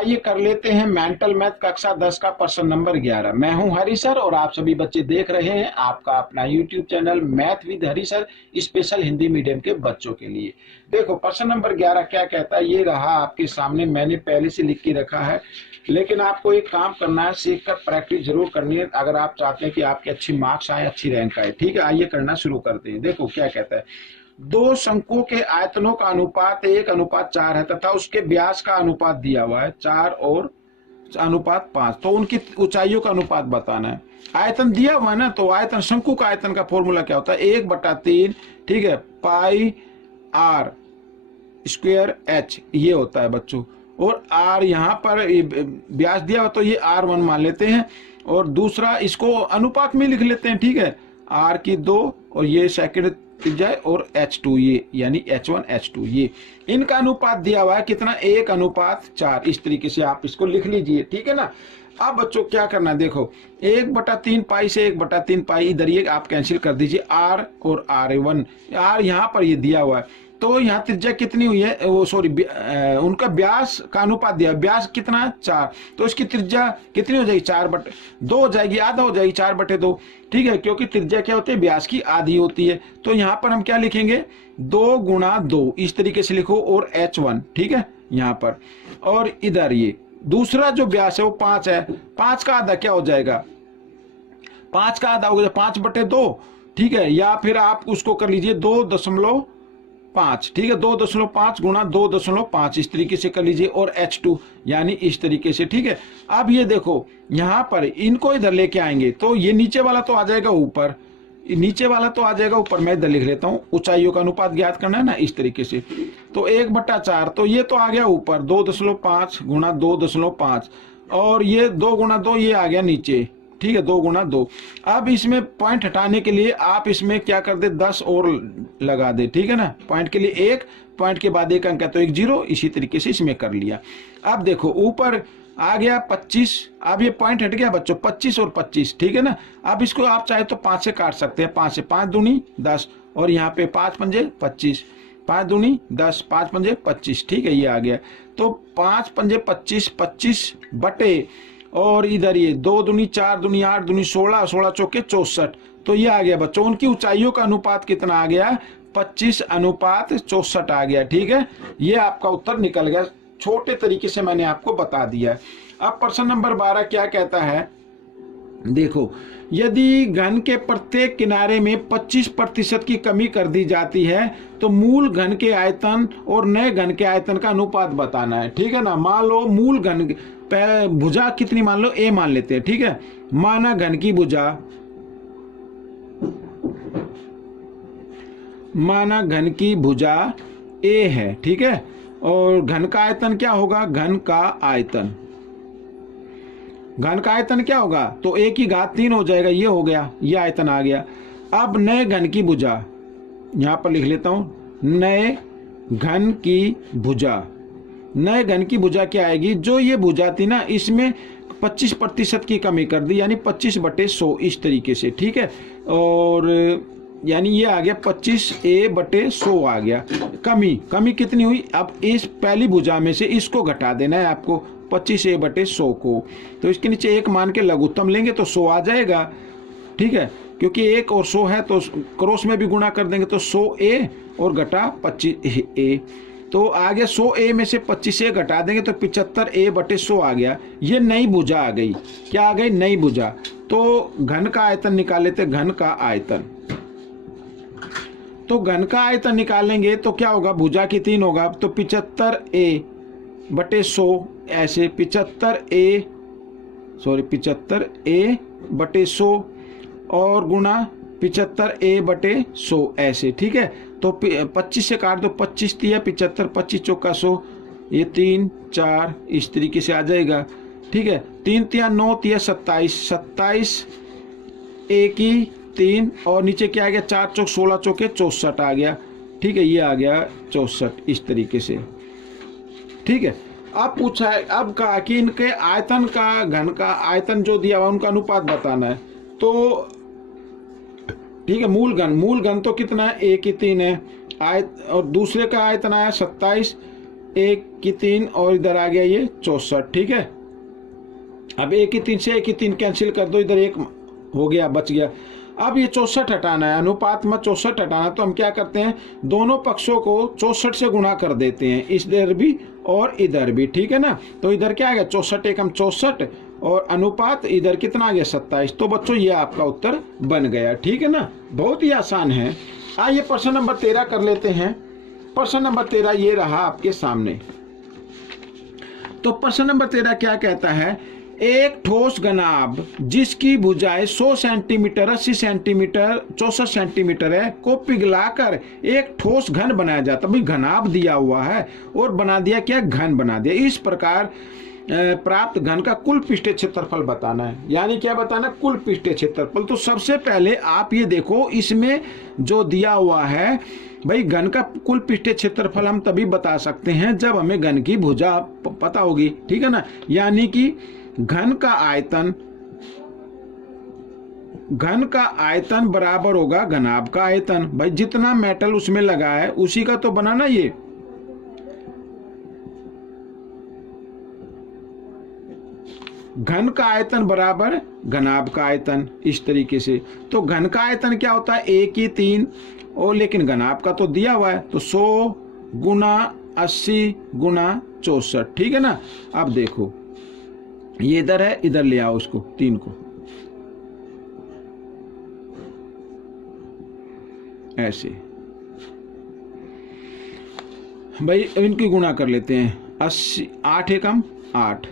आइए कर लेते हैं मेंटल मैथ कक्षा 10 का प्रश्न नंबर 11। मैं हूं हरी सर और आप सभी बच्चे देख रहे हैं आपका अपना YouTube channel math with Hari sir, special Hindi medium के बच्चों के लिए। देखो प्रश्न नंबर 11 क्या कहता है, ये रहा आपके सामने, मैंने पहले से लिख के रखा है, लेकिन आपको एक काम करना है, सीख कर प्रैक्टिस जरूर करनी है अगर आप चाहते हैं कि आपके अच्छी मार्क्स आए, अच्छी रैंक आए। ठीक है, आइए करना शुरू करते हैं। देखो क्या कहता है, दो शंकुओं के आयतनों का अनुपात 1:4 है तथा उसके व्यास का अनुपात दिया हुआ है 4 और अनुपात 5। तो उनकी ऊंचाइयों का अनुपात बताना है। आयतन दिया हुआ है ना, तो आयतन, शंकु का आयतन का फॉर्मूला क्या होता है, 1/3, ठीक है, पाई आर स्क्वायर एच, ये होता है बच्चों। और आर यहाँ पर व्यास दिया हुआ तो ये R1 मान लेते हैं, और दूसरा इसको अनुपात में लिख लेते हैं। ठीक है, R की 2 और ये सेकंड जाए और H2 ये, यानी H1 H2 ये, इनका अनुपात दिया हुआ है कितना, 1:4। इस तरीके से आप इसको लिख लीजिए। ठीक है ना। अब बच्चों क्या करना है, देखो 1/3 पाई से 1/3 पाई इधर ये आप कैंसिल कर दीजिए, R और R1, R यहाँ पर ये दिया हुआ है, तो यहाँ त्रिज्या कितनी हुई है, वो सॉरी उनका व्यास का अनुपात दिया, व्यास कितना है 4, तो इसकी त्रिज्या कितनी हो जाएगी, 4/2 हो जाएगी, आधा हो जाएगी 4/2। ठीक है, क्योंकि त्रिज्या क्या होती है, व्यास की आधी होती है। तो यहाँ पर हम क्या लिखेंगे, 2 × 2 इस तरीके से लिखो, और H1, ठीक है यहाँ पर, और इधर ये दूसरा जो व्यास है वो 5 है, 5 का आधा क्या हो जाएगा, 5 का आधा हो जाएगा 5/2। ठीक है, या फिर आप उसको कर लीजिए 2.5, ठीक है, 2.5 × 2.5 इस तरीके से कर लीजिए, और H2 यानी इस तरीके से। ठीक है, अब ये देखो यहाँ पर इनको इधर लेके आएंगे तो ये नीचे वाला तो आ जाएगा ऊपर, नीचे वाला तो आ जाएगा ऊपर, मैं इधर लिख लेता हूँ, ऊंचाइयों का अनुपात ज्ञात करना है ना, इस तरीके से। तो 1/4, तो ये तो आ गया ऊपर 2.5 × 2.5, और ये 2 × 2 ये आ गया नीचे। ठीक है, 2 × 2। अब इसमें पॉइंट हटाने के लिए आप इसमें क्या कर दे, 10 और लगा दे। ठीक है ना, पॉइंट के लिए 1, पॉइंट के बाद 1 अंक है तो 1 0, इसी तरीके से इसमें कर लिया। अब देखो ऊपर आ गया 25, अब ये पॉइंट हट गया बच्चों, 25 और 25। ठीक है ना, अब इसको आप चाहे तो 5 से काट सकते हैं, 5 से 5 दूनी 10, और यहाँ पे 5 पंजे 25, 5 दूनी 10, 5 पंजे 25। ठीक है, ये आ गया, तो 5 पंजे 25, 25 बटे, और इधर ये 2 दूनी 4 दूनी 8 दूनी 16, 16 चौके 64। तो ये आ गया बच्चों, उनकी ऊंचाइयों का अनुपात कितना आ गया, 25:64 आ गया। ठीक है, ये आपका उत्तर निकल गया, छोटे तरीके से मैंने आपको बता दिया। अब प्रश्न नंबर 12 क्या कहता है, देखो यदि घन के प्रत्येक किनारे में 25% की कमी कर दी जाती है तो मूल घन के आयतन और नए घन के आयतन का अनुपात बताना है। ठीक है ना, मान लो मूल घन भुजा कितनी, मान लो A मान लेते हैं। ठीक है, माना घन की भुजा, माना घन की भुजा A है। ठीक है, और घन का आयतन क्या होगा, घन का आयतन, घन का आयतन क्या होगा, तो A की घात 3 हो जाएगा, ये हो गया, ये आयतन आ गया। अब नए घन की भुजा, यहां पर लिख लेता हूं, नए घन की भुजा, नए घन की भुजा क्या आएगी, जो ये भुजा थी ना इसमें 25% की कमी कर दी, यानी 25/100 इस तरीके से। ठीक है, और यानी ये आ गया 25A/100 आ गया। कमी कितनी हुई, अब इस पहली भुजा में से इसको घटा देना है आपको, 25A/100 को, तो इसके नीचे 1 मान के लघुत्तम लेंगे तो 100 आ जाएगा। ठीक है, क्योंकि 1 और 100 है तो क्रॉस में भी गुणा कर देंगे तो 100A और घटा 25A, तो आ गया 100A में से 25A घटा देंगे तो 75A/100 आ गया। ये नई भुजा आ गई, क्या आ गई, नई भुजा। तो घन का आयतन निकाल लेते, घन का आयतन, तो घन का आयतन निकालेंगे तो क्या होगा, भुजा की 3 होगा तो 75A/100 ऐसे, 75A/100 और गुणा 75A/100 ऐसे। ठीक है, तो 25 से काट दो, 25 तिया 75, 25 चौका 100, ये 3 4 इस तरीके से आ जाएगा। ठीक है, 3 तिया 9 तिया 27, 27 A की 3 और नीचे क्या आ गया, 4 चौक 16 चौके 64 आ गया। ठीक है, ये आ गया 64 इस तरीके से। ठीक है, अब पूछा है, अब कहा कि इनके आयतन का, घन का आयतन जो दिया हुआ उनका अनुपात बताना है। तो ठीक है, मूल घन तो कितना है, A की 3 है, और दूसरे का आयतन आया 27, 1 की 3 और इधर आ गया ये 64, ठीक है। अब 1 की 3 से 1 की 3 कैंसिल कर दो, इधर 1 हो गया, बच गया। अब ये 64 हटाना है, अनुपात में 64 हटाना, तो हम क्या करते हैं, दोनों पक्षों को 64 से गुणा कर देते हैं, इधर भी और इधर भी, ठीक है ना। तो इधर क्या आ गया, 64 एकम 64 और अनुपात इधर कितना आ गया 27। तो बच्चों ये आपका उत्तर बन गया, ठीक है ना, बहुत ही आसान है। आइए प्रश्न नंबर 13 कर लेते हैं। प्रश्न नंबर 13 ये रहा आपके सामने। तो प्रश्न नंबर 13 क्या कहता है, एक ठोस घनाभ जिसकी भुजाएं 100 सेंटीमीटर, 80 सेंटीमीटर, 64 सेंटीमीटर है को पिघलाकर एक ठोस घन बनाया जाता। भाई घनाभ दिया हुआ है और बना दिया क्या, घन बना दिया। इस प्रकार प्राप्त घन का कुल पृष्ठीय क्षेत्रफल बताना है, यानी क्या बताना, कुल पृष्ठीय क्षेत्रफल। तो सबसे पहले आप ये देखो, इसमें जो दिया हुआ है भाई, घन का कुल पृष्ठीय क्षेत्रफल हम तभी बता सकते हैं जब हमें घन की भुजा पता होगी, ठीक है ना। यानी कि घन का आयतन बराबर होगा घनाभ का आयतन। भाई जितना मेटल उसमें लगा है उसी का तो बना ना ये। घन का आयतन बराबर घनाभ का आयतन, इस तरीके से। तो घन का आयतन क्या होता है, 1 की 3, और लेकिन घनाभ का तो दिया हुआ है, तो 100 गुना 80 गुना 64, ठीक है ना। अब देखो ये इधर है, इधर ले आओ उसको 3 को, ऐसे भाई इनकी गुणा कर लेते हैं। 80 8 एकम 8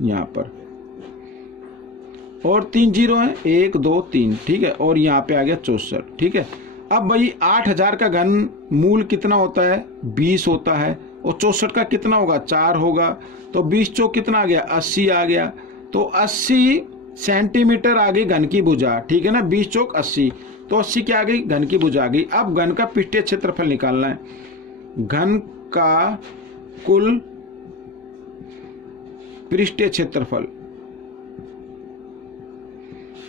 यहाँ पर, और 3 जीरो है, 1 2 3, ठीक है, और यहाँ पे आ गया 64, ठीक है। अब भाई 8000 का घन मूल कितना होता है, 20 होता है, और 64 का कितना होगा, 4 होगा। तो 20 चौक कितना आ गया, 80 आ गया। तो 80 सेंटीमीटर आ गई घन की भुजा, ठीक है ना, 20 चौक 80, तो 80 क्या आ गई, घन की भुजा आ गई। अब घन का पृष्ठीय क्षेत्रफल निकालना है। घन का कुल पृष्ठीय क्षेत्रफल,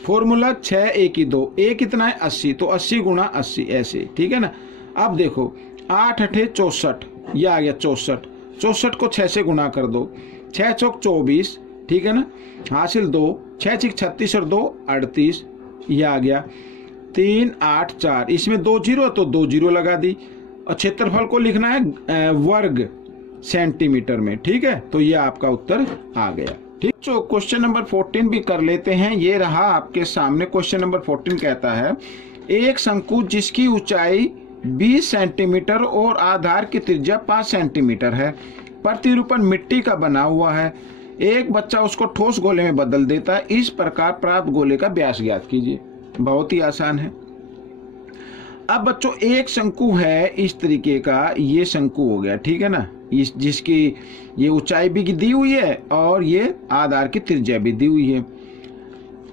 फॉर्मूला 6 a की 2, a कितना है 80, तो 80 गुणा 80, ऐसे, ठीक है ना। अब देखो 8 8 64, यह आ गया 64, 64 को 6 से गुणा कर दो, 6 चौक 24, ठीक है ना, हासिल 2, 6 6 36 और 2 38, यह आ गया 3 8 4, इसमें 2 जीरो तो 2 जीरो लगा दी, और क्षेत्रफल को लिखना है वर्ग सेंटीमीटर में, ठीक है। तो यह आपका उत्तर आ गया, ठीक। तो क्वेश्चन नंबर 14 भी कर लेते हैं। ये रहा आपके सामने। क्वेश्चन नंबर 14 कहता है, एक शंकु जिसकी ऊंचाई 20 सेंटीमीटर और आधार की त्रिज्या 5 सेंटीमीटर है, प्रतिरूपण मिट्टी का बना हुआ है। एक बच्चा उसको ठोस गोले में बदल देता है। इस प्रकार प्राप्त गोले का व्यास ज्ञात कीजिए। बहुत ही आसान है। अब बच्चों एक शंकु है इस तरीके का, ये शंकु हो गया, ठीक है ना, इस जिसकी ये ऊंचाई भी दी हुई है और ये आधार की त्रिज्या भी दी हुई है।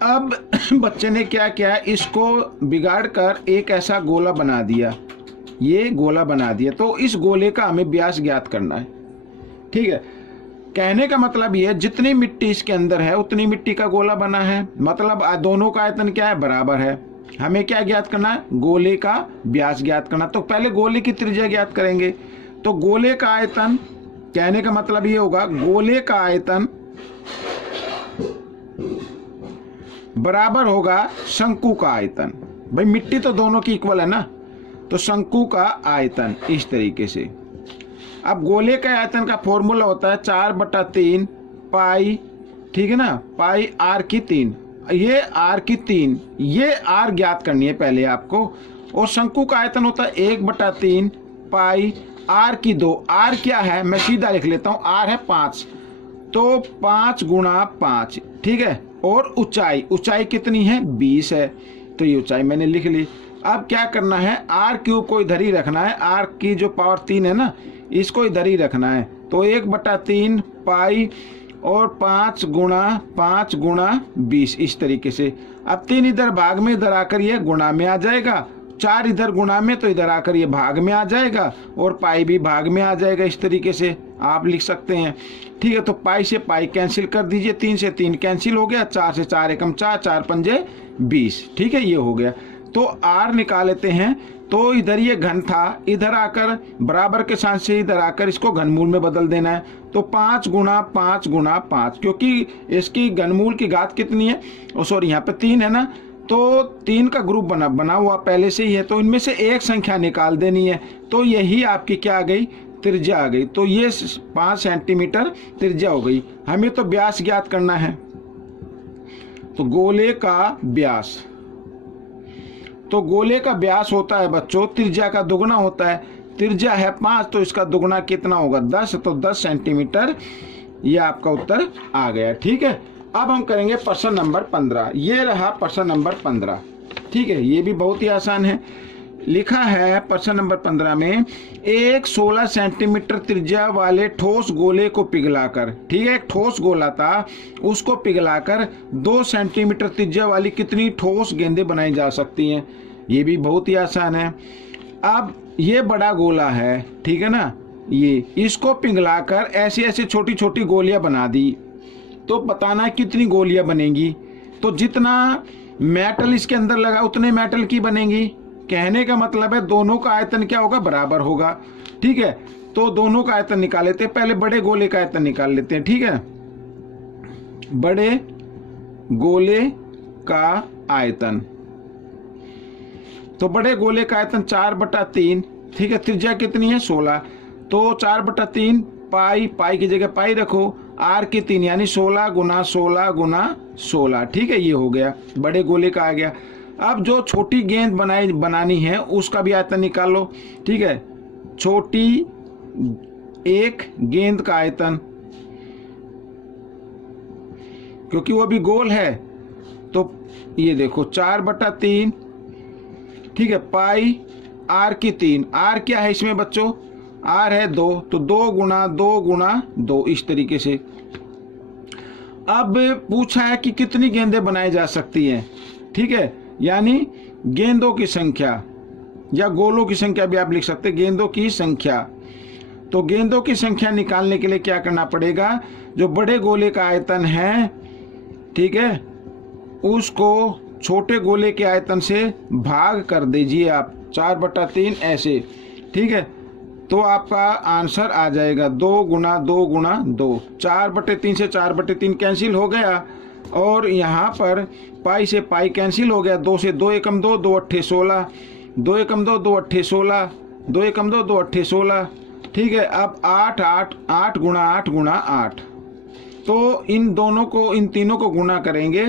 अब बच्चे ने क्या किया, इसको बिगाड़ कर एक ऐसा गोला बना दिया, ये गोला बना दिया। तो इस गोले का हमें व्यास ज्ञात करना है, ठीक है। कहने का मतलब ये, जितनी मिट्टी इसके अंदर है उतनी मिट्टी का गोला बना है, मतलब दोनों का आयतन क्या है, बराबर है। हमें क्या ज्ञात करना है, गोले का व्यास ज्ञात करना। तो पहले गोले की त्रिज्या ज्ञात करेंगे। तो गोले का आयतन, कहने का मतलब ये होगा, गोले का आयतन बराबर होगा शंकु का आयतन। भाई मिट्टी तो दोनों की इक्वल है ना, तो शंकु का आयतन इस तरीके से। अब गोले का आयतन का फॉर्मूला होता है 4/3 पाई, ठीक है ना, पाई r की 3, ये r की 3, ये r ज्ञात करनी है पहले आपको। और शंकु का आयतन होता है 1/3 पाई r की 2। r क्या है, मैं सीधा लिख लेता हूँ, r है 5, तो 5 गुणा 5, ठीक है। और ऊंचाई कितनी है, 20 है, तो ये ऊंचाई मैंने लिख ली। अब क्या करना है, r क्यूब को इधर ही रखना है, r की जो पावर 3 है ना, इसको इधर ही रखना है। तो 1/3 पाई और 5 गुणा 20, इस तरीके से। अब 3 इधर भाग में, इधर आकर ये गुणा में आ जाएगा, 4 इधर गुणा में, तो इधर आकर ये भाग में आ जाएगा, और पाई भी भाग में आ जाएगा। इस तरीके से आप लिख सकते हैं, ठीक है। तो पाई से पाई कैंसिल कर दीजिए, 3 से 3 कैंसिल हो गया, 4 से 4 एकम 4, 4 पंजे 20, ठीक है, ये हो गया। तो r निकाल लेते हैं। तो इधर ये घन था, इधर आकर बराबर के साथ से इधर आकर इसको घनमूल में बदल देना है। तो 5 गुणा 5 गुणा 5, क्योंकि इसकी घनमूल की घात कितनी है, सॉरी यहाँ पे 3 है ना, तो 3 का ग्रुप बना हुआ पहले से ही है, तो इनमें से एक संख्या निकाल देनी है। तो यही आपकी क्या आ गई, त्रिज्या आ गई। तो ये 5 सेंटीमीटर त्रिज्या हो गई। हमें तो व्यास ज्ञात करना है, तो गोले का व्यास, तो गोले का व्यास होता है बच्चों त्रिज्या का दुगना होता है। त्रिज्या है 5, तो इसका दुगना कितना होगा 10, तो 10 सेंटीमीटर। ये आपका उत्तर आ गया। ठीक है, अब हम करेंगे प्रश्न नंबर 15। ये रहा प्रश्न नंबर 15। ठीक है, ये भी बहुत ही आसान है। लिखा है प्रश्न नंबर 15 में, एक 16 सेंटीमीटर त्रिज्या वाले ठोस गोले को पिघलाकर, ठीक है, एक ठोस गोला था, उसको पिघलाकर 2 सेंटीमीटर त्रिज्या वाली कितनी ठोस गेंदें बनाई जा सकती हैं। ये भी बहुत ही आसान है। अब ये बड़ा गोला है, ठीक है ना, ये इसको पिघलाकर ऐसी ऐसी छोटी छोटी गोलियां बना दी, तो बताना कितनी गोलियां बनेंगी। तो जितना मेटल इसके अंदर लगा उतने मेटल की बनेंगी। कहने का मतलब है दोनों का आयतन क्या होगा, बराबर होगा। ठीक है, तो दोनों का आयतन निकाल लेते हैं। पहले बड़े गोले का आयतन निकाल लेते हैं। ठीक है, बड़े गोले का आयतन, तो बड़े गोले का आयतन 4/3। ठीक है, त्रिज्या कितनी है 16, तो 4/3 पाई, पाई की जगह पाई रखो, r की 3 यानी 16 गुना 16 गुना 16। ठीक है, ये हो गया, बड़े गोले का आ गया। अब जो छोटी गेंद बनानी है उसका भी आयतन निकालो। ठीक है, छोटी एक गेंद का आयतन, क्योंकि वो भी गोल है, तो ये देखो 4/3। ठीक है, पाई r की 3, r क्या है इसमें बच्चों, r है 2, तो 2 गुना 2 गुना 2, इस तरीके से। अब पूछा है कि कितनी गेंदें बनाई जा सकती हैं। ठीक है, यानी गेंदों की संख्या या गोलों की संख्या भी आप लिख सकते हैं, गेंदों की संख्या। तो गेंदों की संख्या निकालने के लिए क्या करना पड़ेगा, जो बड़े गोले का आयतन है, ठीक है, उसको छोटे गोले के आयतन से भाग कर दीजिए आप 4/3 ऐसे। ठीक है, तो आपका आंसर आ जाएगा 2 गुना 2 गुना 2। 4/3 से 4/3 कैंसिल हो गया, और यहाँ पर पाई से पाई कैंसिल हो गया, 2 से 2 एकम 2, 2 अट्ठे 16, 2 एकम 2, 2 अट्ठे 16, 2 एकम 2, 2 अट्ठे 16। ठीक है, अब 8 8 8 गुना 8 गुना 8, तो इन दोनों को, इन तीनों को गुना करेंगे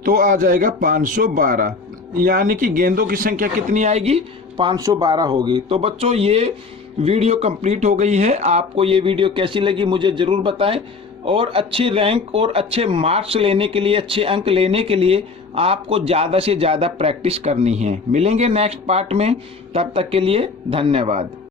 तो आ जाएगा 512, यानी कि गेंदों की संख्या कितनी आएगी, 512 होगी। तो बच्चों ये वीडियो कंप्लीट हो गई है। आपको ये वीडियो कैसी लगी मुझे ज़रूर बताएं, और अच्छी रैंक और अच्छे मार्क्स लेने के लिए, अच्छे अंक लेने के लिए आपको ज़्यादा से ज़्यादा प्रैक्टिस करनी है। मिलेंगे नेक्स्ट पार्ट में, तब तक के लिए धन्यवाद।